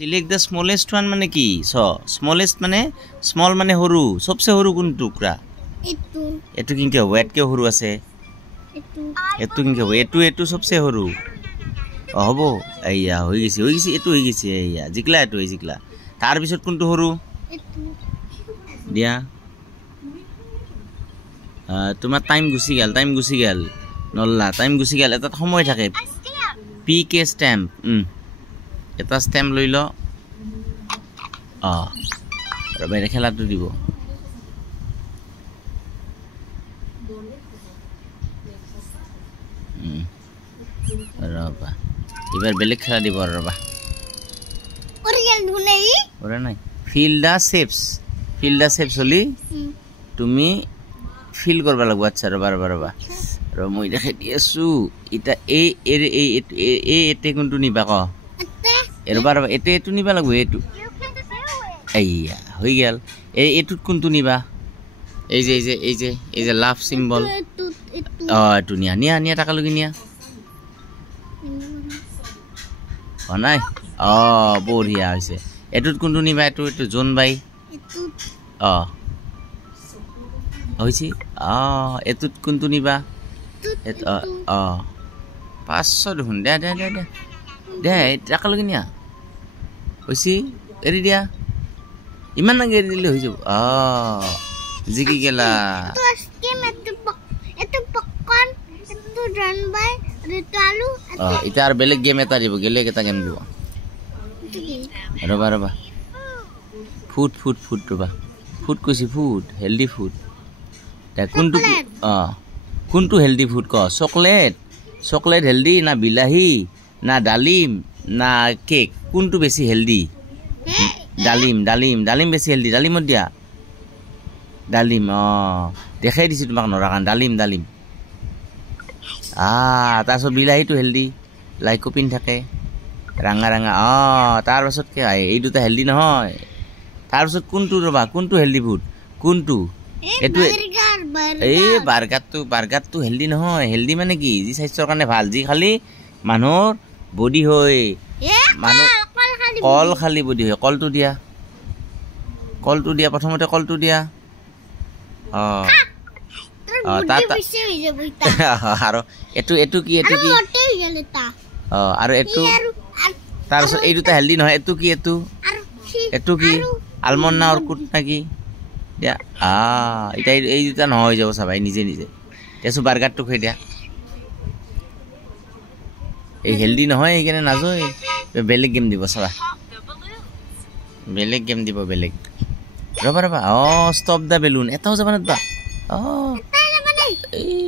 Select the smallest one মানে কি? So, smallest মানে small মানে হৰু, সবচে হৰু কোন টুকৰা? এটু। এটু কিনকে হ'ব? এটকে হৰু আছে? এটু। এটু কিনকে হ'ব? এটু সবচে হৰু। হ'ব। এইয়া হৈ গৈছে এটু হৈ গৈছে এইয়া। জিকলা এটু হৈ জিকলা। তাৰ পিছত কোনটো হৰু? এটু। দিয়া। তোমাৰ টাইম গুছি গেল। নল্লা টাইম গুছি গেল। এটা সময় থাকে। PK stamp. এটা স্ট্যাম্প লৈ ল। ৰবাইৰে খেলাটো দিব। ৰবা। এবাৰ বেলেগ খেলা দিব ৰবা। ওরে নাই। ফিল দা শেপস হলি তুমি ফিল করবা লাগবো। আচ্ছা রবা মই দেখাই দি আছো। এটা এতে কোনটো নিবা ক? রবা এটু নিবা লাগবো। এইয়া হৈ গেল। এটুত কোনটো নিবা? এই যে লাভ সিম্বল। এটু নিয়া টাকা লগি নিয়া। নাই বঢ়িয়া হৈছে। এটুত কোনটো নিবা? এটু জোন বাই। হৈছে। এটুত কোনটো নিবা? 500 দেখোন। দে টাকা লগি নিয়া। হৈছে এৰি দিয়া। ইমান নাগে এৰি দিলে হৈ যাব। জিকি গেলা। এটা আর বেলেগ গেম এটা দিব। বেলেগ এটা গেম দিব। রবা ফুড রবা। ফুড কইছি ফুড। Healthy food. কোনটো হেলদি ফুড ক? চকলেট হেলদি না বিলাহী না ডালিম না কেক? কোনটো বেশি হেলদি? ডালিম বেশি হেলদি। ডালিমত দিয়া। ডালিম দেখাই দিছি তোমাক নৰাকান। ডালিম তাৰপিছত বিলাহীটো হেলদি। লাইকোপিন থাকে ৰাঙা তাৰ পাছত কি এই দুটা হেলদি নহয়। তাৰপিছত কোনটো ৰবা? কোনটো হেলদি ফুড? কোনটো? এটু এই বাৰ্গাৰটো হেলদি নহয়। হেলদি মানে কি? যি স্বাস্থ্যৰ কাৰণে ভাল। যি খালি মানুহৰ বডি হয়। কল খালি বডি হয়। কলটো দিয়া। প্ৰথমতে কলটো দিয়া। আৰু এটু কি? আৰু এটু তাৰপিছত এই দুটা হেলদি নহয়। এটু কি? আলমণ্ড না অৰ্কুট নাকি? দিয়া। এতিয়া এই দুটা নহয় যাব চাবা নিজে তাৰপিছত বাৰ্গাৰটো খাই দিয়া। এই হেলদি নহয় এইকাৰণে নাযায়। বেলেগ গেম দিব চাবা। বেলেগ ৰবা ষ্টপ দা বেলুন। এটাও যাবা না? এই